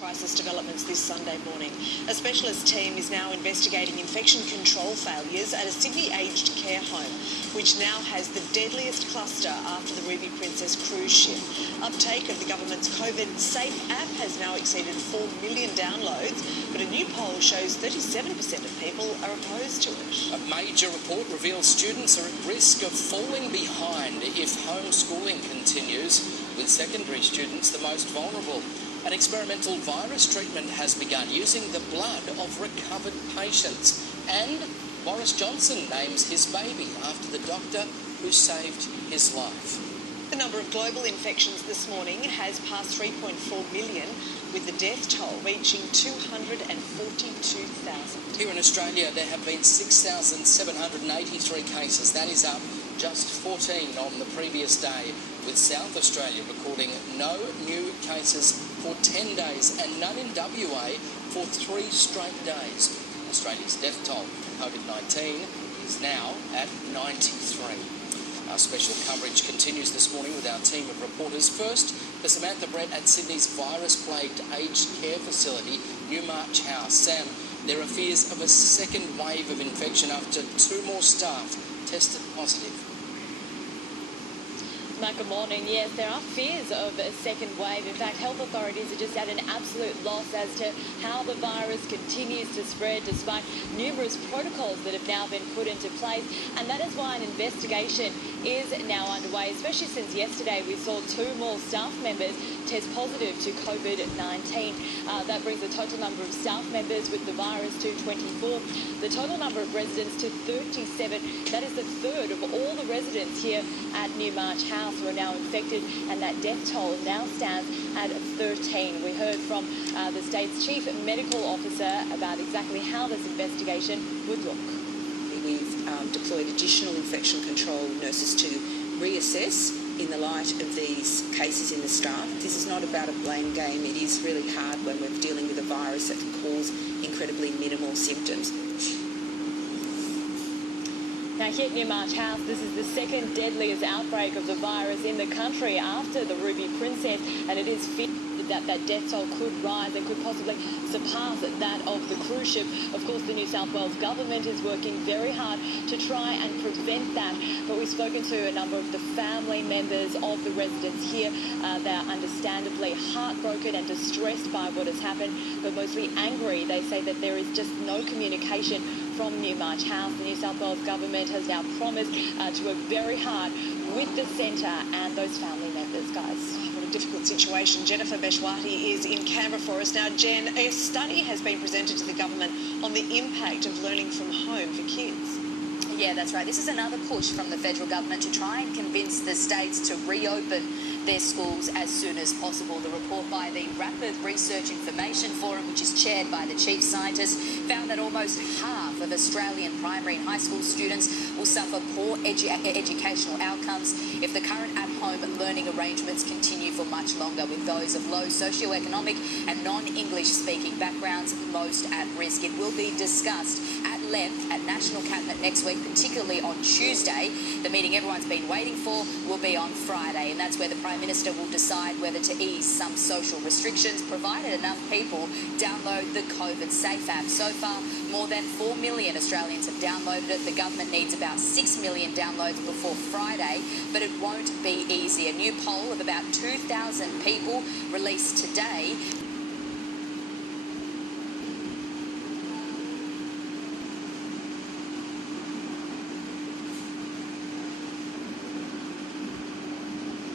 Crisis developments this Sunday morning. A specialist team is now investigating infection control failures at a Sydney aged care home, which now has the deadliest cluster after the Ruby Princess cruise ship. Uptake of the government's COVID Safe app has now exceeded 4 million downloads, but a new poll shows 37% of people are opposed to it. A major report reveals students are at risk of falling behind if homeschooling continues, with secondary students the most vulnerable. An experimental virus treatment has begun using the blood of recovered patients. And Boris Johnson names his baby after the doctor who saved his life. The number of global infections this morning has passed 3.4 million, with the death toll reaching 242,000. Here in Australia, there have been 6,783 cases. That is up just 14 on the previous day, with South Australia recording no new cases for 10 days and none in WA for 3 straight days. Australia's death toll from COVID-19 is now at 93. Our special coverage continues this morning with our team of reporters. First, for Samantha Brett at Sydney's virus-plagued aged care facility, Newmarch House. Sam, there are fears of a second wave of infection after 2 more staff tested positive. Good morning. Yes, there are fears of a second wave. In fact, health authorities are just at an absolute loss as to how the virus continues to spread despite numerous protocols that have now been put into place. And that is why an investigation is now underway, especially since yesterday we saw 2 more staff members test positive to COVID-19. That brings the total number of staff members with the virus to 24. The total number of residents to 37. That is the third of all the residents here at Newmarch House who are now infected, and that death toll now stands at 13. We heard from the state's chief medical officer about exactly how this investigation would look. We've deployed additional infection control nurses to reassess in the light of these cases in the staff. This is not about a blame game. It is really hard when we're dealing with a virus that can cause incredibly minimal symptoms. Now here at Newmarch House, this is the second deadliest outbreak of the virus in the country after the Ruby Princess, and it is feared that death toll could rise and could possibly surpass that of the cruise ship. Of course, the New South Wales government is working very hard to try and prevent that, but we've spoken to a number of the family members of the residents here. They are understandably heartbroken and distressed by what has happened, but mostly angry. They say that there is just no communication from Newmarch House. The New South Wales government has now promised to work very hard with the centre and those family members, guys. What a difficult situation. Jennifer Beshwati is in Canberra for us now. Jen, a study has been presented to the government on the impact of learning from home for kids. Yeah, that's right. This is another push from the federal government to try and convince the states to reopen their schools as soon as possible. The report by the Rapid Research Information Forum, which is chaired by the chief scientist, found that almost half of Australian primary and high school students will suffer poor educational outcomes if the current at-home learning arrangements continue for much longer, with those of low socioeconomic and non-English speaking backgrounds most at risk. It will be discussed at length at National Cabinet next week, particularly on Tuesday. The meeting everyone's been waiting for will be on Friday, and that's where the Prime Minister will decide whether to ease some social restrictions, provided enough people download the COVID Safe app. So far, more than 4 million Australians have downloaded it. The government needs about 6 million downloads before Friday, but it won't be easy. A new poll of about 2,000 people released today